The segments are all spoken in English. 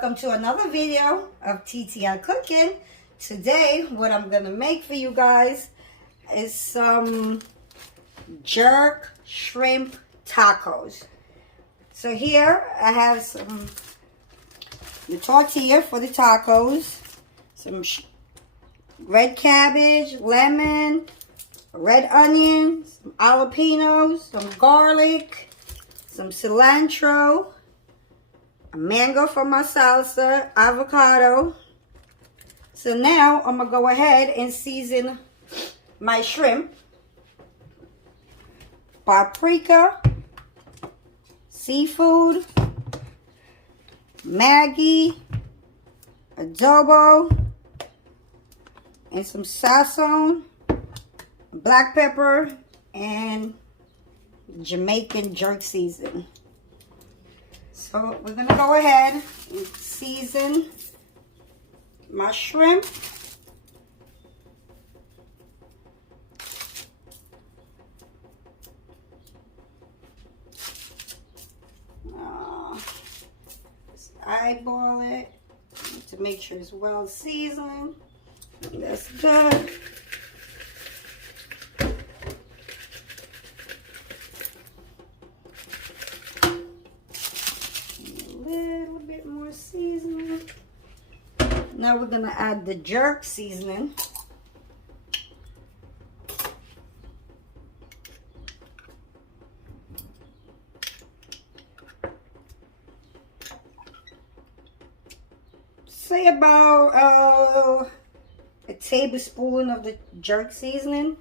welcome to another video of TTI Cooking. Today, what I'm gonna make for you guys is some jerk shrimp tacos. So here I have the tortilla for the tacos, some red cabbage, lemon, red onions, some jalapenos, some garlic, some cilantro, a mango for my salsa, avocado. So now I'm gonna go ahead and season my shrimp. Paprika, seafood, Maggi, adobo, and some sazon, black pepper, and Jamaican jerk season. So we're gonna go ahead and season my shrimp. Just eyeball it to make sure it's well seasoned. That's good. More seasoning. Now we're gonna add the jerk seasoning. Say about a tablespoon of the jerk seasoning.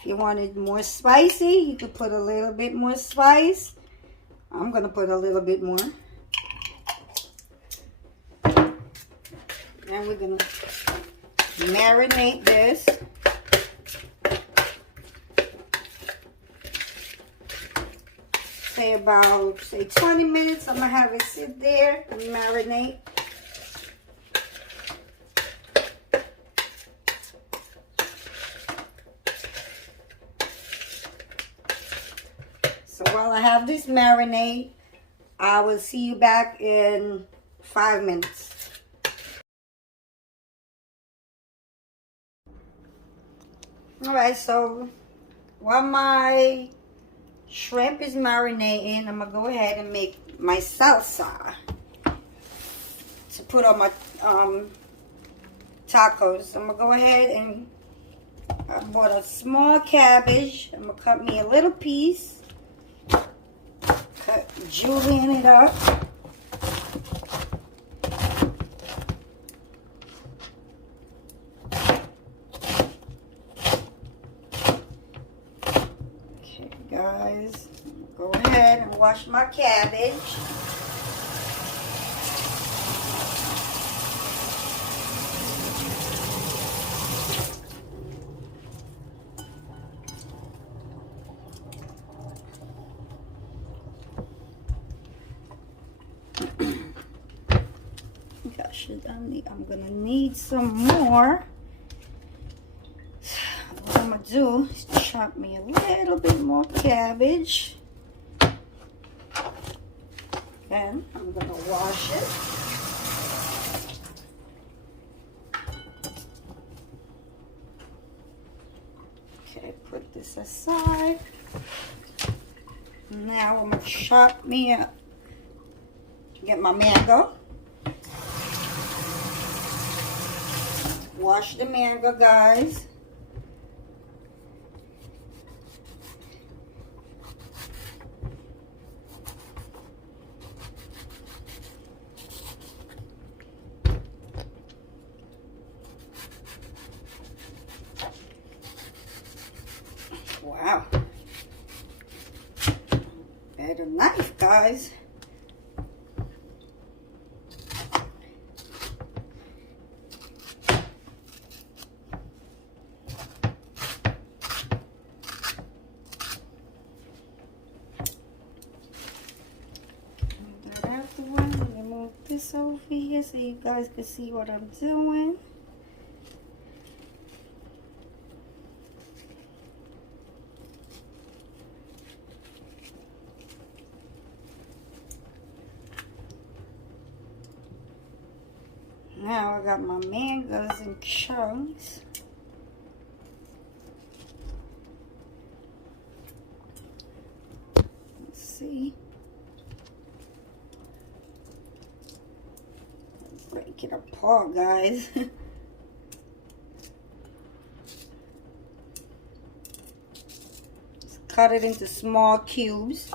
If you want it more spicy, you could put a little bit more spice. I'm gonna put a little bit more. And we're gonna marinate this. Say 20 minutes. I'm gonna have it sit there and marinate. So while I have this marinate, I will see you back in 5 minutes. Alright, so while my shrimp is marinating, I'm going to go ahead and make my salsa to put on my tacos. I'm going to go ahead and I bought a small cabbage. I'm going to cut me a little piece. Julienne it up. Guys, go ahead and wash my cabbage. Gosh, I'm gonna need some more. What I'm gonna do is chop me a little bit more cabbage, and I'm gonna wash it. Okay, put this aside. Now I'm gonna chop me up. Get my mango. Wash the mango, guys. Wow. Better knife, guys. Move this over here so you guys can see what I'm doing. Now I got my mangoes in chunks. Let's see. Break it apart, guys. Just cut it into small cubes.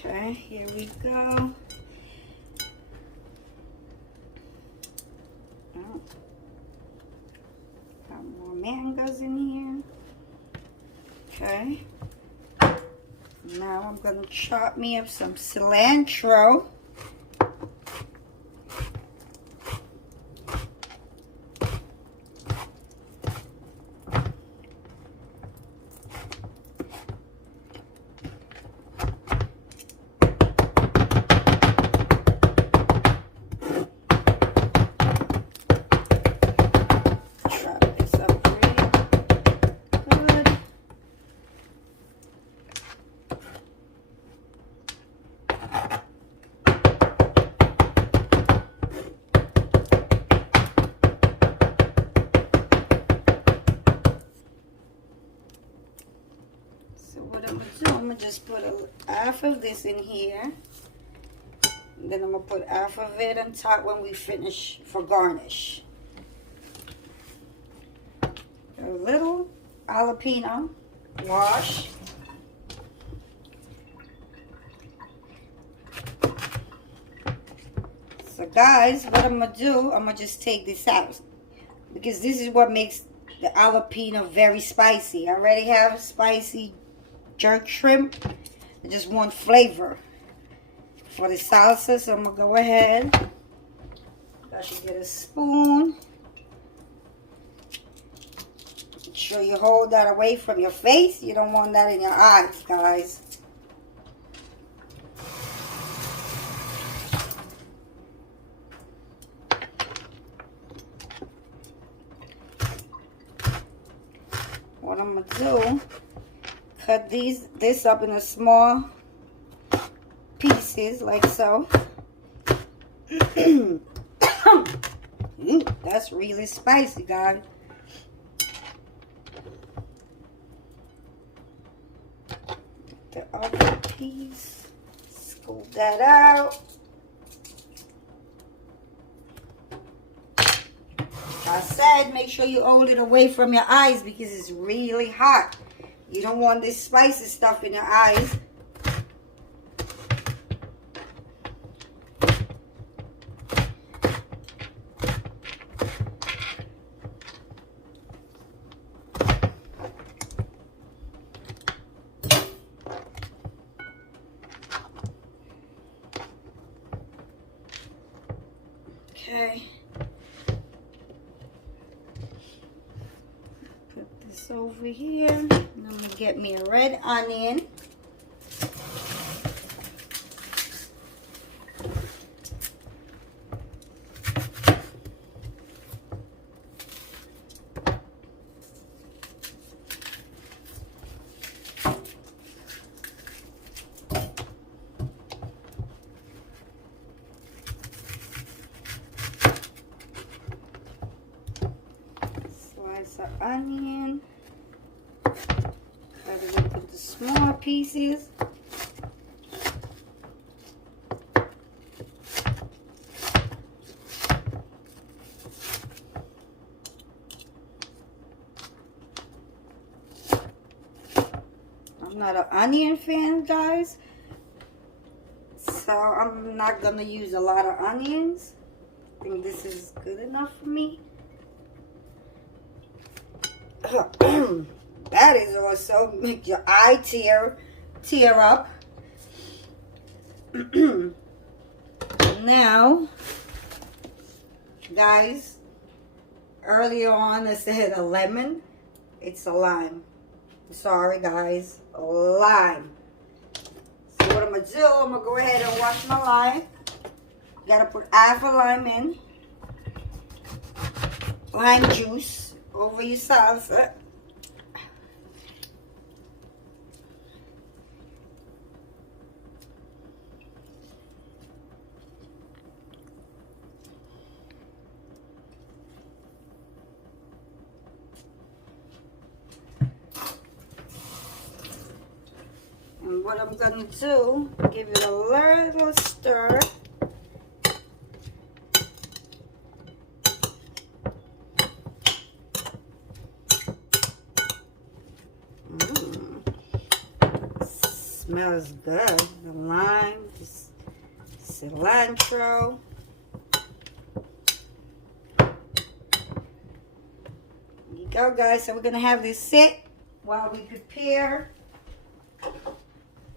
Okay, here we go. Oh, got more mangoes in here. Okay. Now I'm gonna chop me up some cilantro. I'm gonna just put half of this in here. And then I'm gonna put half of it on top when we finish for garnish. A little jalapeno wash. So guys, what I'm gonna do, I'm gonna just take this out because this is what makes the jalapeno very spicy. I already have spicy jerk shrimp. I just want flavor for the salsa, so I'm gonna go ahead. I should get a spoon. Make sure you hold that away from your face. You don't want that in your eyes, guys. What I'm gonna do, cut this up in a small pieces like so. Ooh, that's really spicy, guys. The other piece, scoop that out. I said make sure you hold it away from your eyes because it's really hot. You don't want this spicy stuff in your eyes. Okay. Put this over here. And I'm going to get me a red onion. Slice of onion. Cut it into the small pieces. I'm not an onion fan, guys, so I'm not gonna use a lot of onions. I think this is good enough for me. That is also make your eye tear up. Now, guys, earlier on I said a lemon. It's a lime. Sorry, guys, a lime. So what I'm gonna do, I'm gonna go ahead and wash my lime. Gotta put half a lime in. Lime juice over your salsa. And what I'm gonna do, give it a little stir. Smells good. The lime, the cilantro. There you go, guys. So we're gonna have this sit while we prepare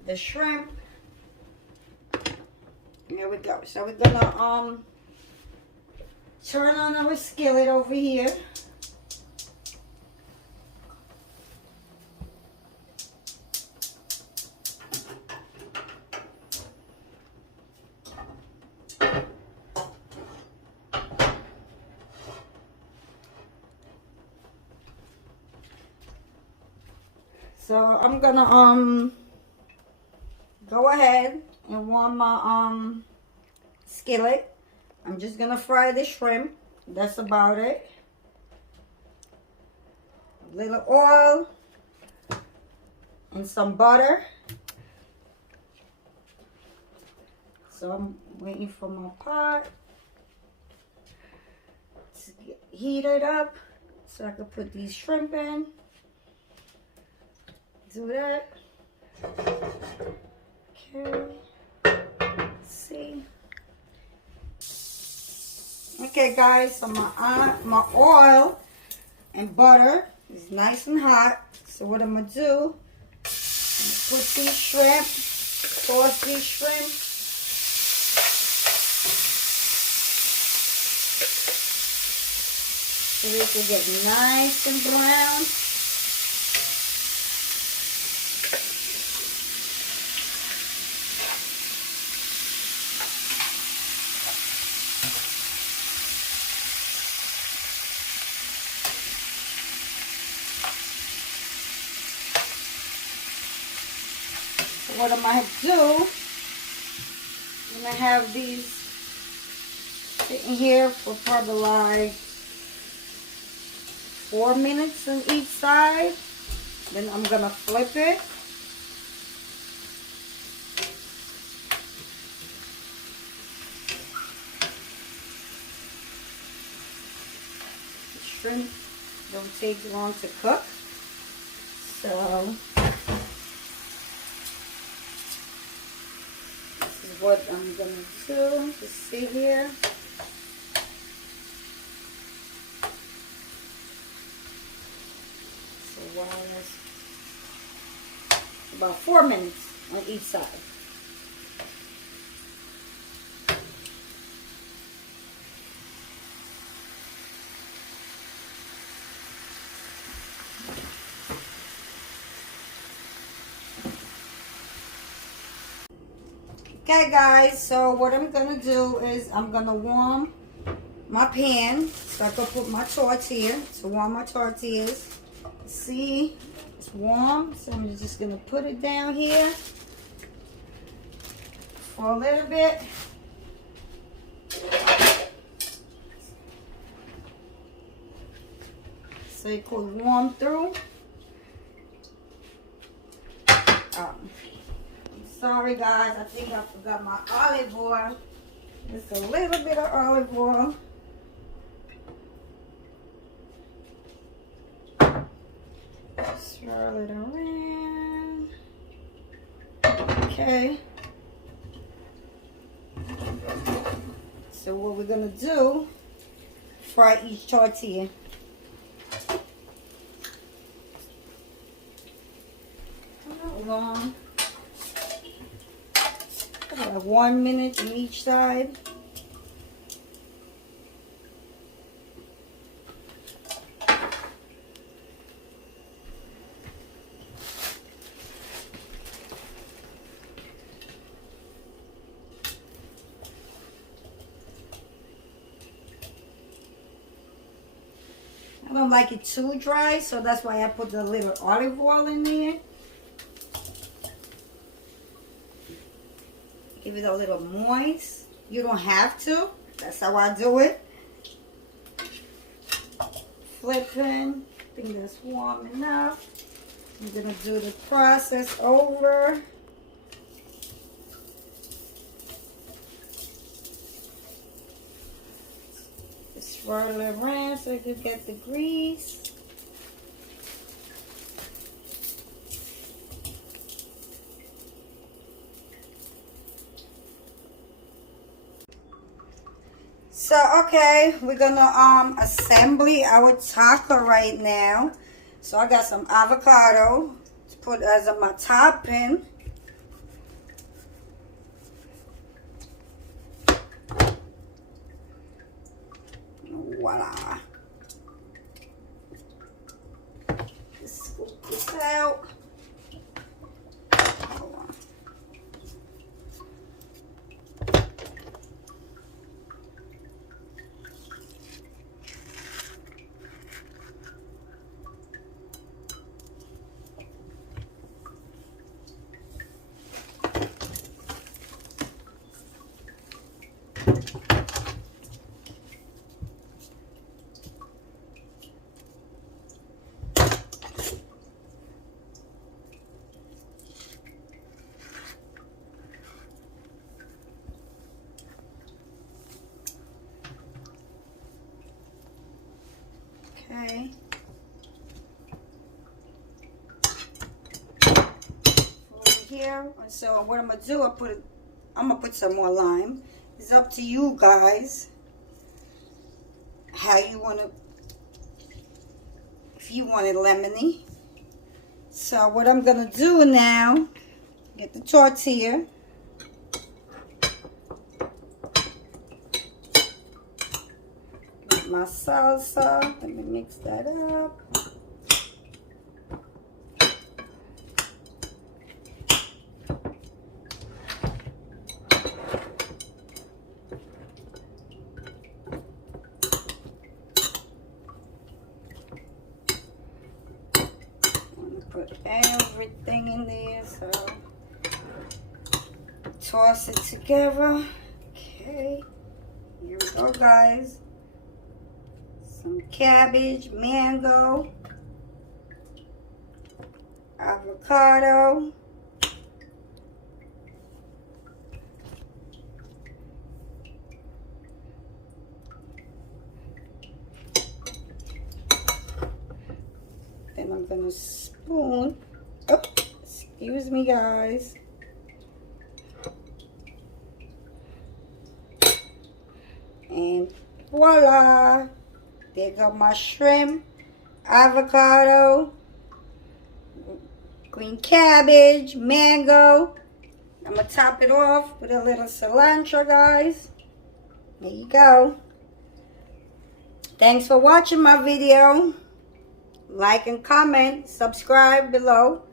the shrimp. There we go. So we're gonna turn on our skillet over here. So I'm gonna go ahead and warm my skillet. I'm just gonna fry the shrimp. That's about it. A little oil and some butter. So I'm waiting for my pot to get heated up so I can put these shrimp in. Do that. Okay. Let's see. Okay, guys. So my oil and butter is nice and hot. So what I'm gonna do? Put these shrimp, toss these shrimp. So they can get nice and brown. What I'm going to do, I'm going to have these sitting here for probably like 4 minutes on each side. Then I'm going to flip it. The shrimp don't take long to cook. So what I'm gonna do, just sit here. So while it's about 4 minutes on each side. Okay, guys, so what I'm gonna do is I'm gonna warm my pan so I can put my tortilla to warm my tortillas. See, it's warm, so I'm just gonna put it down here for a little bit. So it could warm through. Sorry, guys, I think I forgot my olive oil. Just a little bit of olive oil. Swirl it around. Okay. So what we're gonna do, fry each tortilla. Not long. About 1 minute on each side. I don't like it too dry, so that's why I put a little olive oil in there. Give it a little moist. You don't have to. That's how I do it. Flipping. I think that's warm enough. I'm going to do the process over. Swirl it around so you get the grease. So okay, we're gonna assemble our taco right now. So I got some avocado to put as my topping. Voila. Just scoop this out. Hold on. Okay. Over here. So what I'm gonna do, I'm gonna put some more lime. It's up to you guys how you wanna, if you want it lemony. So what I'm gonna do now, get the tortilla. My salsa, let me mix that up. I'm gonna put everything in there, so toss it together. Okay, here we go, guys. Some cabbage, mango, avocado, then I'm gonna spoon. Oh, excuse me, guys. And voila! There go my shrimp, avocado, green cabbage, mango. I'm going to top it off with a little cilantro, guys. There you go. Thanks for watching my video. Like and comment, subscribe below.